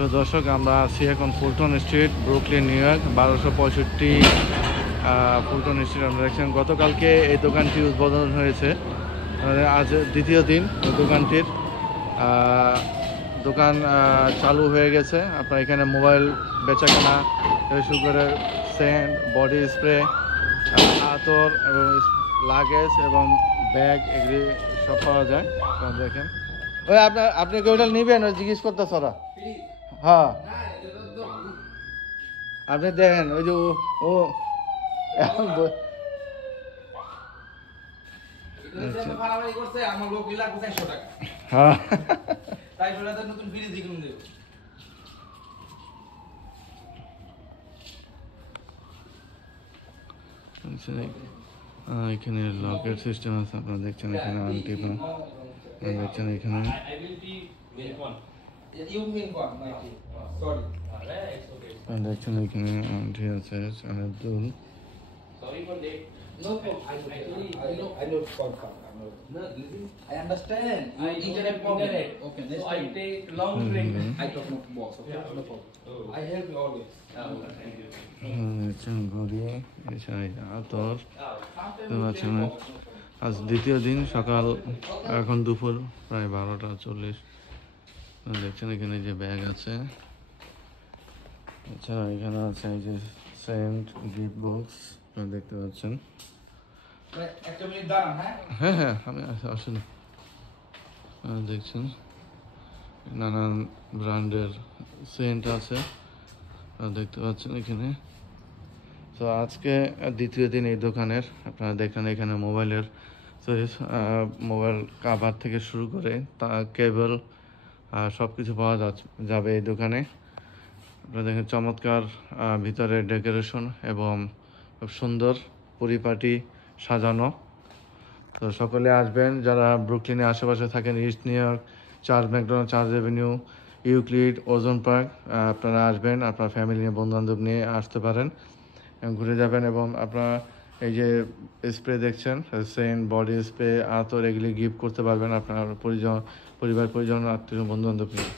তো দর্শক, আমরা আছি এখন Fulton street, Brooklyn, new York, 1265 Fulton street. আমরা দেখছেন গতকালকে এই দোকানটি উদ্বোধন হয়েছে, আজ দ্বিতীয় দিন দোকানটির। দোকান চালু হয়ে গেছে। আপনার এখানে মোবাইল বেচাকেনা থেকে শুরু করে সেন্ট, বডি স্প্রে, আতর এবং লাগেজ এবং ব্যাগ এগুলি সব পাওয়া যায়। আপনারা দেখেন, ওই আপনি কি ওইটা নিবেন? ওই জিজ্ঞেস করতেছ ওরা। হ্যাঁ, আপনি দেখেন ওই যে ও এখন হ্যাঁ এখানে লকের সিস্টেম আছে। আপনারা দেখছেন এখানে আন্টি, দেখছেন এখানে দেখছেন এখানে আন্টি আছে, চালের দুল। No problem. I know confirm. No, listen. I understand. Internet problem. Okay, next time. I take long train. I talk not boss. Okay, no problem. I help you always. Thank you. দেখছেন ঘড়ি, এছাড়া আতর। আজ দ্বিতীয় দিন, সকাল, এখন দুপুর প্রায় 12টা 40। দেখছেন এখানে যে ব্যাগ আছে, এছাড়া এখানে আছে এই যে সেন্ট, গিফট বক্স দেখতে পাচ্ছেন। হ্যাঁ হ্যাঁ, আমি আসুন। দেখছেন নানান ব্র্যান্ডের সেন্ট আছে, দেখতে পাচ্ছেন এখানে। তো আজকে দ্বিতীয় দিন এই দোকানের। আপনারা দেখেন এখানে মোবাইলের মোবাইল কাভার থেকে শুরু করে কেবল সব কিছু পাওয়া যাবে এই দোকানে। আপনারা দেখেন চমৎকার ভিতরে ডেকোরেশন এবং খুব সুন্দর পরিপাটি সাজানো। তো সকলে আসবেন যারা ব্রুকলিনের আশেপাশে থাকেন, East New York, McDonald, Charles Avenue, Euclid, Ozone Park. আপনারা আসবেন, আপনার ফ্যামিলি নিয়ে, বন্ধুবান্ধব নিয়ে আসতে পারেন, ঘুরে যাবেন। এবং আপনারা এই যে স্প্রে দেখছেন, সেন্ট, বডি স্প্রে, আতর, এগুলি গিফট করতে পারবেন আপনার পরিবার, আত্মীয়, বন্ধুবান্ধব নিয়ে।